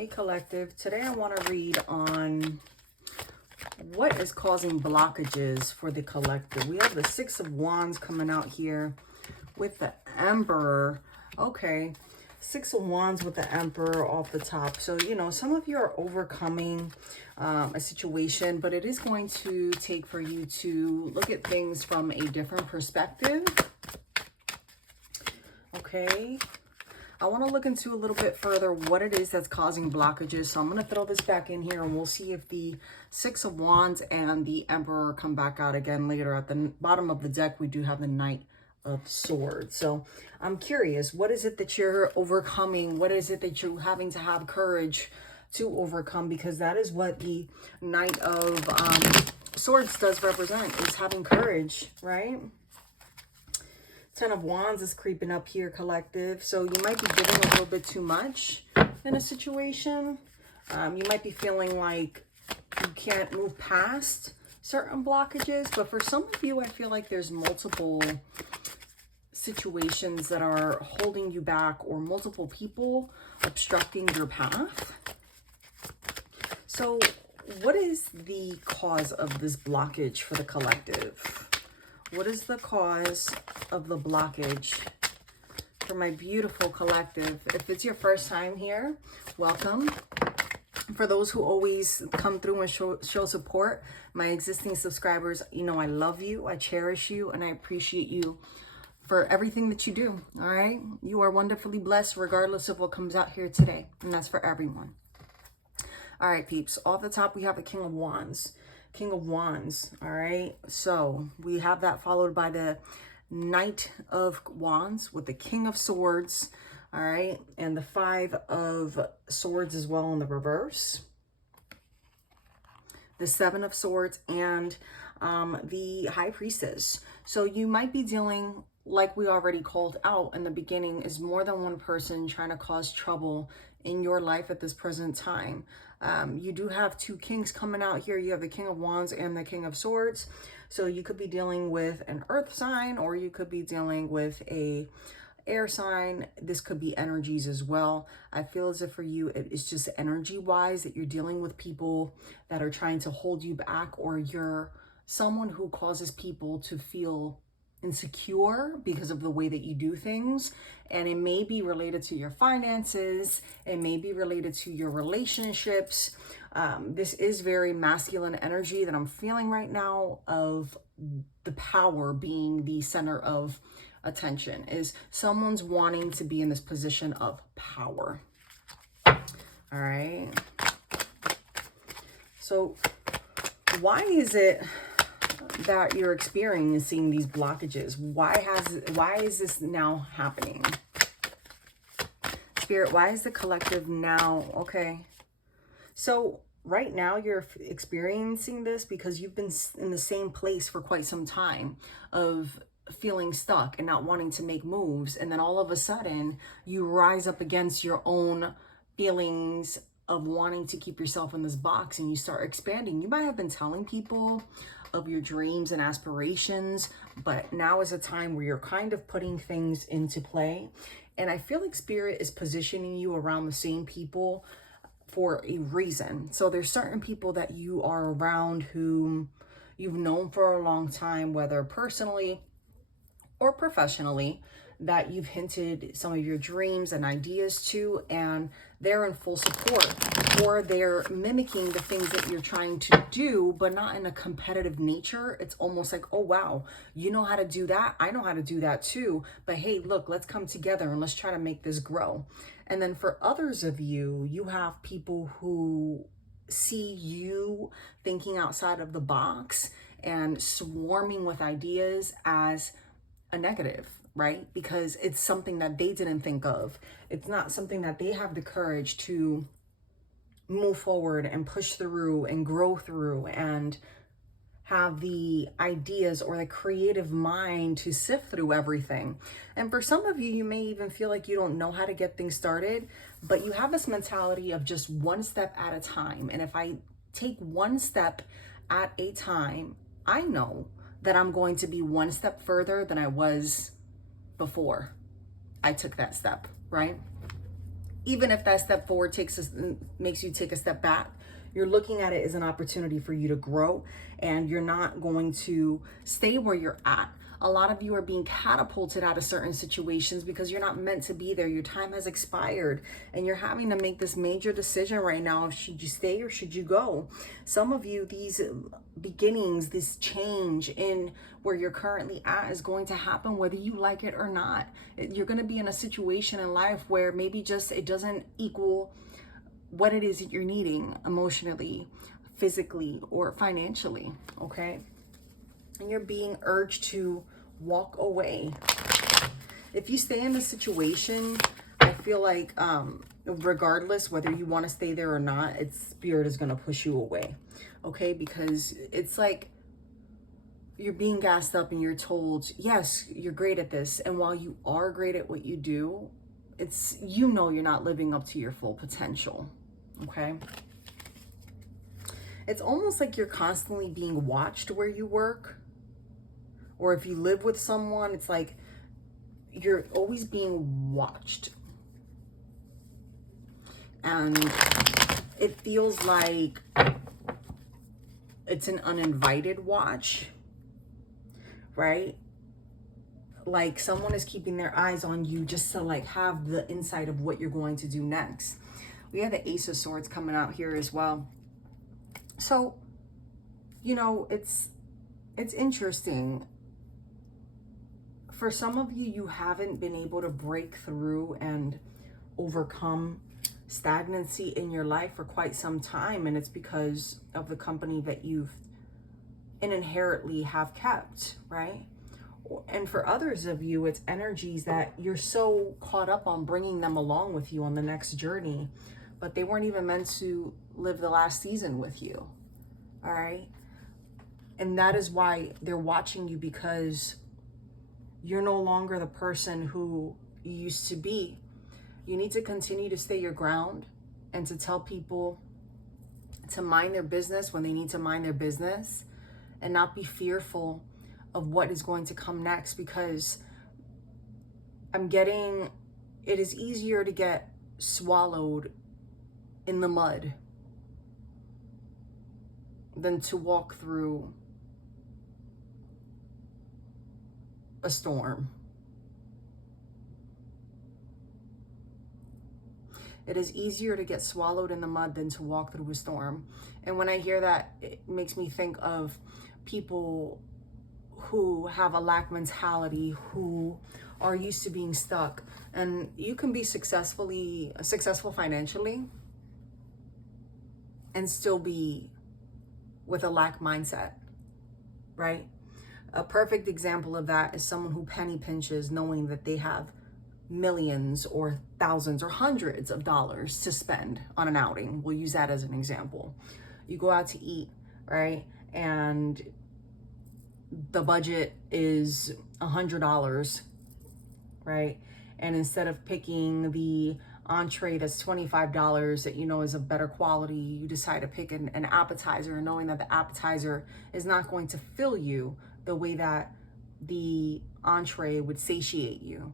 Hey collective, today I want to read on what is causing blockages for the collective. We have the Six of Wands coming out here with the Emperor. Okay, Six of Wands with the Emperor off the top. So, you know, some of you are overcoming a situation, but it is going to take for you to look at things from a different perspective. Okay. I want to look into a little bit further what it is that's causing blockages. So I'm going to throw this back in here and we'll see if the Six of Wands and the Emperor come back out again later. At the bottom of the deck, we do have the Knight of Swords. So I'm curious, what is it that you're overcoming? What is it that you're having to have courage to overcome? Because that is what the Knight of Swords does represent, is having courage, right? Ten of Wands is creeping up here, collective. So you might be giving a little bit too much in a situation. You might be feeling like you can't move past certain blockages. But for some of you, I feel like there's multiple situations that are holding you back, or multiple people obstructing your path. So what is the cause of this blockage for the collective? What is the cause of the blockage for my beautiful collective? If it's your first time here, welcome. For those who always come through and show support, my existing subscribers, you know I love you, I cherish you, and I appreciate you for everything that you do, all right? You are wonderfully blessed regardless of what comes out here today, and that's for everyone. All right, peeps, off the top, we have the King of Wands. King of Wands, all right? So we have that followed by the Knight of Wands with the King of Swords, all right? And the Five of Swords as well in the reverse. The Seven of Swords and the High Priestess. So you might be dealing, like we already called out in the beginning, is more than one person trying to cause trouble in your life at this present time. You do have two kings coming out here. You have the King of Wands and the King of Swords. So you could be dealing with an earth sign, or you could be dealing with a air sign. This could be energies as well. I feel as if for you, it's just energy wise that you're dealing with people that are trying to hold you back, or you're someone who causes people to feel insecure because of the way that you do things. And it may be related to your finances, it may be related to your relationships. This is very masculine energy that I'm feeling right now, of the power being the center of attention, is someone's wanting to be in this position of power. All right, so why is it that you're experiencing these blockages? Why is this now happening? Spirit, why is the collective now? Okay, so right now you're experiencing this because you've been in the same place for quite some time, of feeling stuck and not wanting to make moves, and then all of a sudden you rise up against your own feelings of wanting to keep yourself in this box, and you start expanding. You might have been telling people of your dreams and aspirations, but now is a time where you're kind of putting things into play. And I feel like Spirit is positioning you around the same people for a reason. So there's certain people that you are around whom you've known for a long time, whether personally or professionally, that you've hinted some of your dreams and ideas to, and they're in full support, or they're mimicking the things that you're trying to do, but not in a competitive nature. It's almost like, oh wow, you know how to do that, I know how to do that too, but hey, look, let's come together and let's try to make this grow. And then for others of you, you have people who see you thinking outside of the box and swarming with ideas as a negative, right? Because it's something that they didn't think of. It's not something that they have the courage to move forward and push through and grow through and have the ideas or the creative mind to sift through everything. And for some of you, you may even feel like you don't know how to get things started, but you have this mentality of just one step at a time. And if I take one step at a time, I know that I'm going to be one step further than I was before I took that step, right? even if that step forward makes you take a step back, you're looking at it as an opportunity for you to grow, and you're not going to stay where you're at. A lot of you are being catapulted out of certain situations because you're not meant to be there. Your time has expired, and you're having to make this major decision right now of should you stay or should you go. Some of you, these beginnings, this change in where you're currently at is going to happen whether you like it or not. You're going to be in a situation in life where maybe just it doesn't equal what it is that you're needing emotionally, physically, or financially, okay? And you're being urged to walk away. If you stay in the situation, I feel like regardless whether you want to stay there or not, spirit is going to push you away, okay? Because it's like you're being gassed up and you're told, yes, you're great at this. And while you are great at what you do, you're not living up to your full potential, okay? It's almost like you're constantly being watched where you work. Or if you live with someone, it's like you're always being watched. And it feels like it's an uninvited watch, right? Like someone is keeping their eyes on you just to like have the insight of what you're going to do next. We have the Ace of Swords coming out here as well. So, it's interesting. For some of you, you haven't been able to break through and overcome stagnancy in your life for quite some time. And it's because of the company that you've inherently have kept, right? And for others of you, it's energies that you're so caught up on bringing them along with you on the next journey, but they weren't even meant to live the last season with you, all right? And that is why they're watching you, because you're no longer the person who you used to be. You need to continue to stay your ground and to tell people to mind their business when they need to mind their business, and not be fearful of what is going to come next, because it is easier to get swallowed in the mud than to walk through a storm. It is easier to get swallowed in the mud than to walk through a storm. And when I hear that, it makes me think of people who have a lack mentality, who are used to being stuck. And you can be successful financially and still be with a lack mindset, right? A perfect example of that is someone who penny pinches, knowing that they have millions or thousands or hundreds of dollars to spend on an outing. We'll use that as an example. You go out to eat, right? And the budget is $100, right? And instead of picking the entree that's $25 that is of better quality, you decide to pick an appetizer, knowing that the appetizer is not going to fill you the way that the entree would satiate you.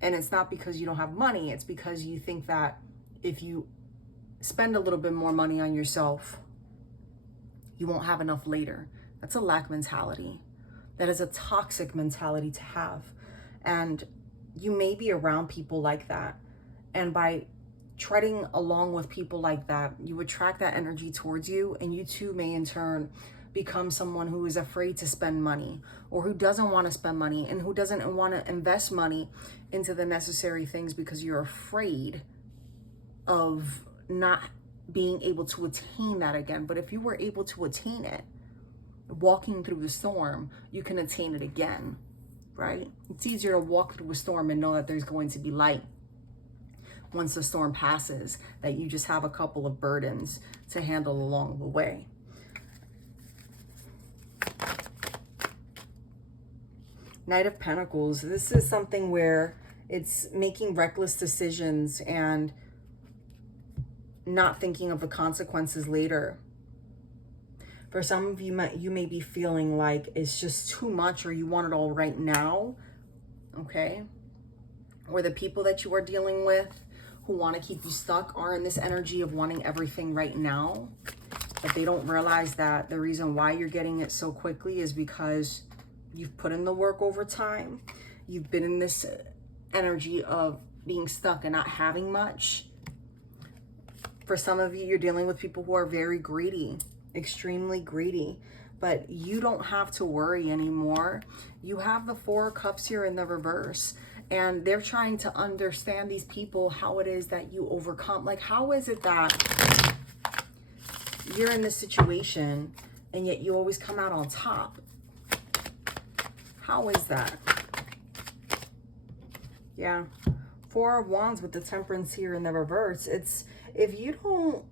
And it's not because you don't have money, it's because you think that if you spend a little bit more money on yourself, you won't have enough later. That's a lack mentality. That is a toxic mentality to have. And you may be around people like that. And by treading along with people like that, you attract that energy towards you, and you too may in turn become someone who is afraid to spend money, or who doesn't want to spend money, and who doesn't want to invest money into the necessary things because you're afraid of not being able to attain that again. But if you were able to attain it, walking through the storm, you can attain it again, right? It's easier to walk through a storm and know that there's going to be light once the storm passes, that you just have a couple of burdens to handle along the way. Knight of Pentacles. This is something where it's making reckless decisions and not thinking of the consequences later. For some of you, you may be feeling like it's just too much, or you want it all right now, okay? or the people that you are dealing with who want to keep you stuck are in this energy of wanting everything right now. But they don't realize that the reason why you're getting it so quickly is because you've put in the work over time. You've been in this energy of being stuck and not having much. For some of you, you're dealing with people who are very greedy, extremely greedy. But you don't have to worry anymore. You have the Four of Cups here in the reverse. And they're trying to understand, these people, how it is that you overcome. Like, how is it that you're in this situation and yet you always come out on top? How is that? Yeah. Four of Wands with the Temperance here in the reverse. It's, if you don't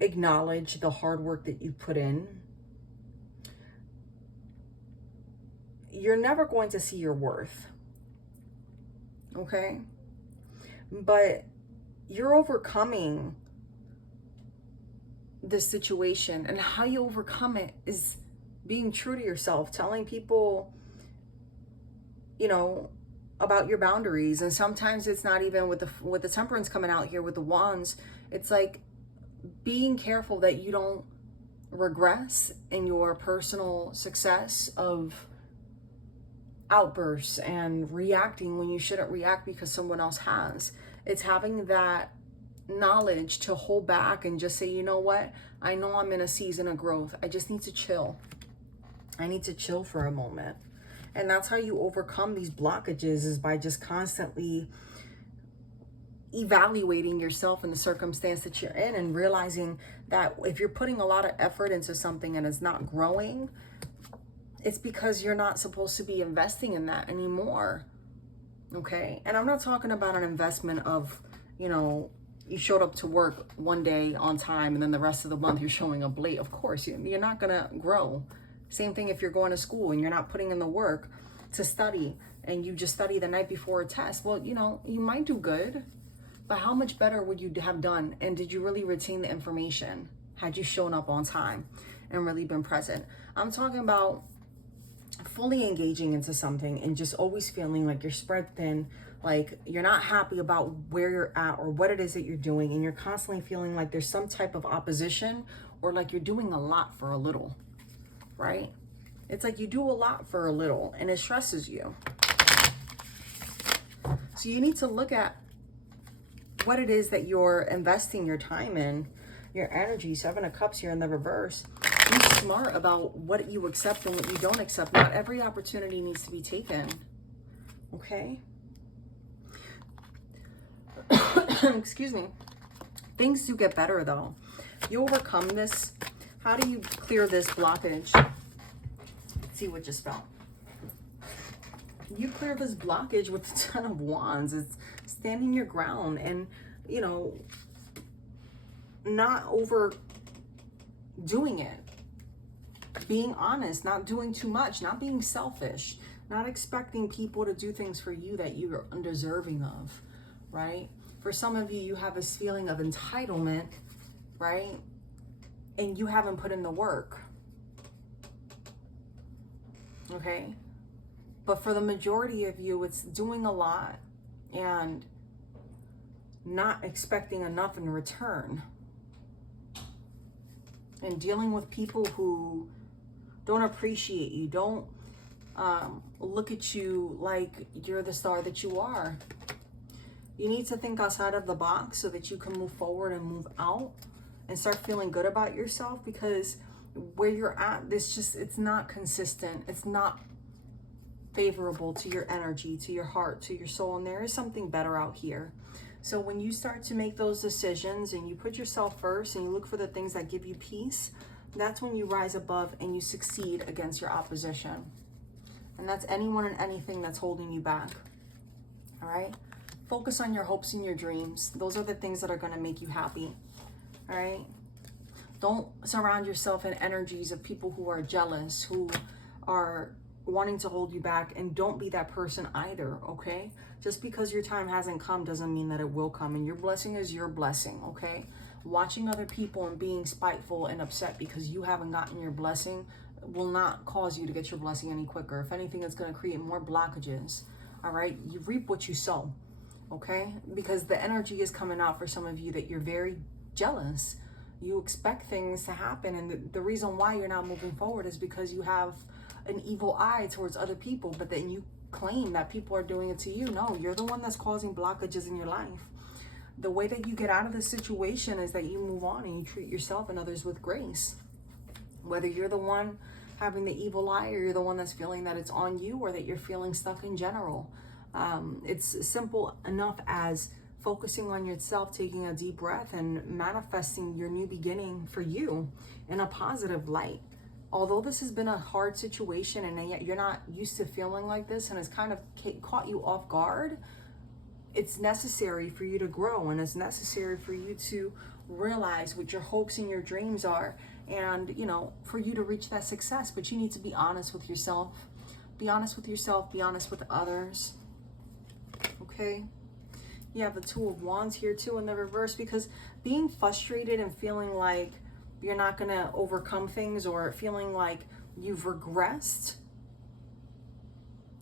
acknowledge the hard work that you put in, you're never going to see your worth. Okay? But you're overcoming this situation, and how you overcome it is being true to yourself, telling people, you know, about your boundaries. And sometimes it's not even with the Temperance coming out here with the Wands. It's like being careful that you don't regress in your personal success of outbursts and reacting when you shouldn't react because someone else has. It's having that knowledge to hold back and just say, you know what, I know I'm in a season of growth. I just need to chill. I need to chill for a moment. And that's how you overcome these blockages, is by just constantly evaluating yourself and the circumstance that you're in, and realizing that if you're putting a lot of effort into something and it's not growing, it's because you're not supposed to be investing in that anymore. Okay? And I'm not talking about an investment of, you know, you showed up to work one day on time and then the rest of the month you're showing up late. Of course, you're not going to grow. Same thing if you're going to school and you're not putting in the work to study, and you just study the night before a test. Well, you know, you might do good, but how much better would you have done? And did you really retain the information had you shown up on time and really been present? I'm talking about fully engaging into something and just always feeling like you're spread thin, like you're not happy about where you're at or what it is that you're doing, and you're constantly feeling like there's some type of opposition, or like you're doing a lot for a little, right? It's like you do a lot for a little and it stresses you. So you need to look at what it is that you're investing your time in, your energy. Seven of Cups here in the reverse. Be smart about what you accept and what you don't accept. Not every opportunity needs to be taken. Okay? Excuse me. Things do get better though. You overcome this. How do you clear this blockage? Let's see what just fell. You clear this blockage with the Ten of Wands. It's standing your ground and, you know, not overdoing it. Being honest, not doing too much, not being selfish, not expecting people to do things for you that you're undeserving of, right? For some of you, you have this feeling of entitlement, right? And you haven't put in the work. Okay? But for the majority of you, it's doing a lot and not expecting enough in return. And dealing with people who don't appreciate you, don't look at you like you're the star that you are. You need to think outside of the box so that you can move forward and move out and start feeling good about yourself, because where you're at, it's not consistent. It's not favorable to your energy, to your heart, to your soul, and there is something better out here. So when you start to make those decisions and you put yourself first and you look for the things that give you peace, that's when you rise above and you succeed against your opposition. And that's anyone and anything that's holding you back. All right? Focus on your hopes and your dreams. Those are the things that are going to make you happy. All right? Don't surround yourself in energies of people who are jealous, who are wanting to hold you back, and don't be that person either, okay? Just because your time hasn't come doesn't mean that it will come, and your blessing is your blessing, okay? Watching other people and being spiteful and upset because you haven't gotten your blessing will not cause you to get your blessing any quicker. If anything, it's going to create more blockages. All right, you reap what you sow. Okay, because the energy is coming out for some of you that you're very jealous. You expect things to happen, and the reason why you're not moving forward is because you have an evil eye towards other people, but then you claim that people are doing it to you. No, you're the one that's causing blockages in your life. The way that you get out of this situation is that you move on and you treat yourself and others with grace. Whether you're the one having the evil eye, or you're the one that's feeling that it's on you, or that you're feeling stuck in general. It's simple enough as focusing on yourself, taking a deep breath, and manifesting your new beginning for you in a positive light. Although this has been a hard situation and yet you're not used to feeling like this and it's kind of caught you off guard, it's necessary for you to grow, and it's necessary for you to realize what your hopes and your dreams are, and for you to reach that success. But you need to be honest with yourself. Be honest with yourself, be honest with others. Okay? You have the Two of Wands here too in the reverse, because being frustrated and feeling like you're not going to overcome things, or feeling like you've regressed,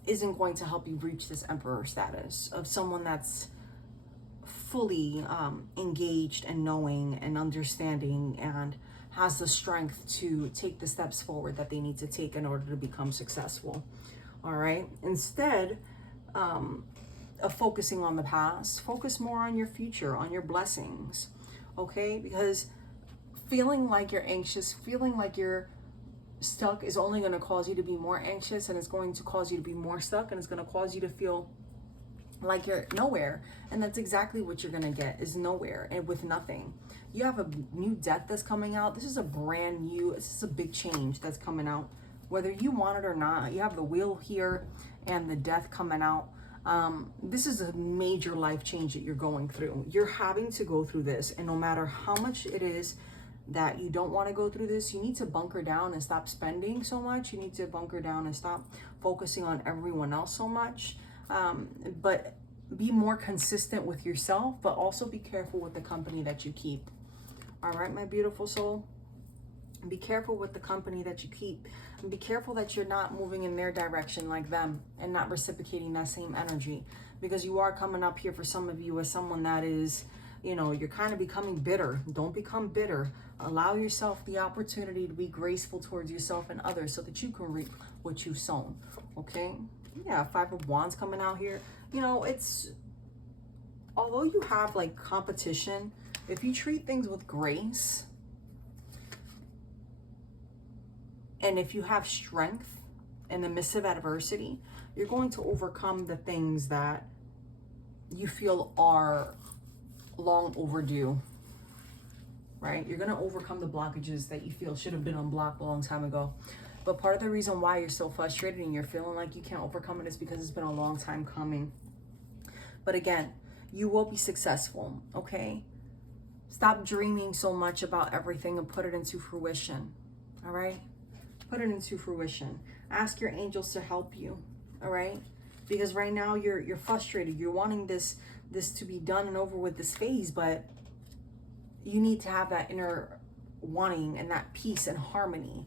isn't going to help you reach this Emperor status of someone that's fully engaged and knowing and understanding, and has the strength to take the steps forward that they need to take in order to become successful. All right. Instead of focusing on the past, focus more on your future, on your blessings. Okay. Because feeling like you're anxious, feeling like you're stuck is only going to cause you to be more anxious, and it's going to cause you to be more stuck, and it's going to cause you to feel like you're nowhere. And that's exactly what you're going to get, is nowhere and with nothing. You have a new death that's coming out. This is a brand new, this is a big change that's coming out, whether you want it or not. You have the Wheel here and the Death coming out. This is a major life change that you're going through. You're having to go through this, and no matter how much it is that you don't want to go through this, you need to bunker down and stop spending so much. You need to bunker down and stop focusing on everyone else so much. But be more consistent with yourself, but also be careful with the company that you keep. All right, my beautiful soul. Be careful with the company that you keep, and be careful that you're not moving in their direction like them and not reciprocating that same energy, because you are coming up here for some of you as someone that is, you're kind of becoming bitter. Don't become bitter. Allow yourself the opportunity to be graceful towards yourself and others, so that you can reap what you've sown. Okay? Yeah, Five of Wands coming out here. It's, although you have like competition, if you treat things with grace, and if you have strength in the midst of adversity, you're going to overcome the things that you feel are long overdue, right? You're going to overcome the blockages that you feel should have been unblocked a long time ago. But part of the reason why you're so frustrated and you're feeling like you can't overcome it is because it's been a long time coming. But again, you will be successful, okay? Stop dreaming so much about everything and put it into fruition, all right? Put it into fruition. Ask your angels to help you, all right? Because right now you're frustrated. You're wanting this to be done and over with, this phase, but you need to have that inner wanting and that peace and harmony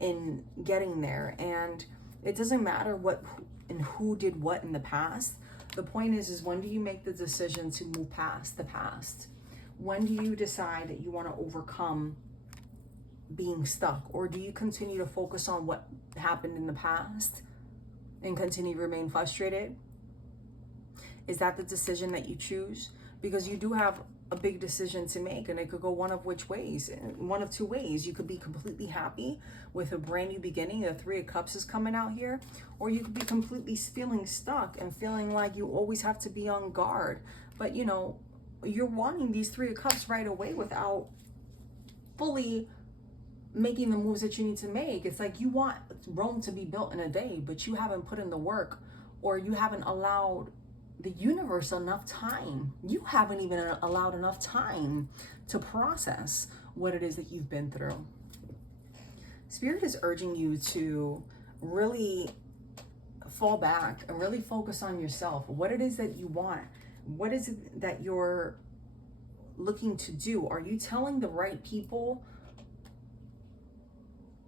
in getting there. And it doesn't matter what and who did what in the past. The point is when do you make the decision to move past the past? When do you decide that you want to overcome being stuck? Or do you continue to focus on what happened in the past and continue to remain frustrated? Is that the decision that you choose? Because you do have a big decision to make, and it could go one of two ways. You could be completely happy with a brand new beginning. The Three of Cups is coming out here. Or you could be completely feeling stuck and feeling like you always have to be on guard. But you're wanting these Three of Cups right away without fully making the moves that you need to make. It's like you want Rome to be built in a day, but you haven't put in the work, or you haven't allowed the universe enough time. You haven't even allowed enough time to process what it is that you've been through. Spirit is urging you to really fall back and really focus on yourself. What it is that you want. What is it that you're looking to do? Are you telling the right people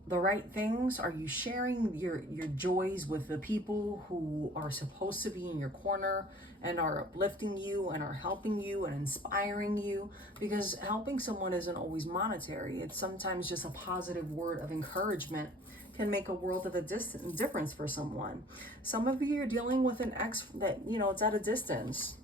the right things? Are you sharing your joys with the people who are supposed to be in your corner and are uplifting you and are helping you and inspiring you? Because helping someone isn't always monetary. It's sometimes just a positive word of encouragement can make a world of a difference for someone. Some of you are dealing with an ex that, you know, it's at a distance.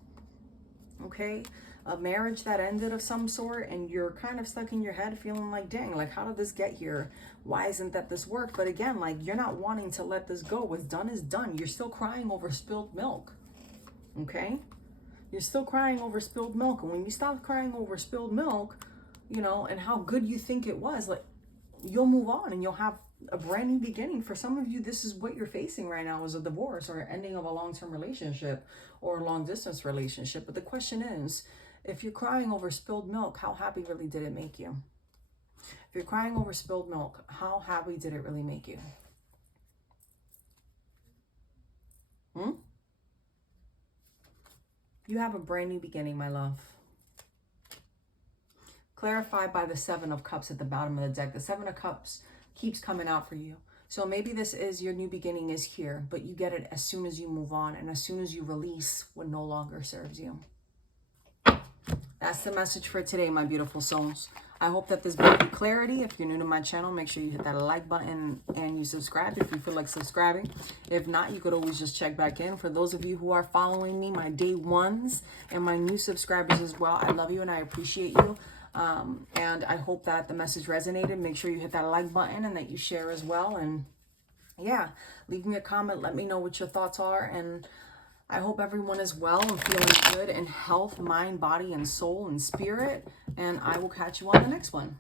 Okay, a marriage that ended of some sort, and you're kind of stuck in your head feeling like, dang, like, how did this get here? Why isn't that this work? But again, like, you're not wanting to let this go. What's done is done. You're still crying over spilled milk. Okay, you're still crying over spilled milk. And when you stop crying over spilled milk, you know, and how good you think it was, like, you'll move on and you'll have a brand new beginning. For some of you, this is what you're facing right now, is a divorce or ending of a long-term relationship or a long-distance relationship. But the question is, if you're crying over spilled milk, how happy really did it make you? If you're crying over spilled milk, how happy did it really make you? You have a brand new beginning, my love. Clarified by the Seven of Cups at the bottom of the deck. The Seven of Cups keeps coming out for you. So maybe this is your new beginning is here, but you get it as soon as you move on and as soon as you release what no longer serves you. That's the message for today, my beautiful souls. I hope that this brought you clarity. If you're new to my channel, make sure you hit that like button and you subscribe if you feel like subscribing. If not, you could always just check back in. For those of you who are following me, my day ones and my new subscribers as well, I love you and I appreciate you. And I hope that the message resonated. Make sure you hit that like button and that you share as well. And yeah, leave me a comment. Let me know what your thoughts are. And I hope everyone is well and feeling good in health, mind, body, and soul and spirit. And I will catch you on the next one.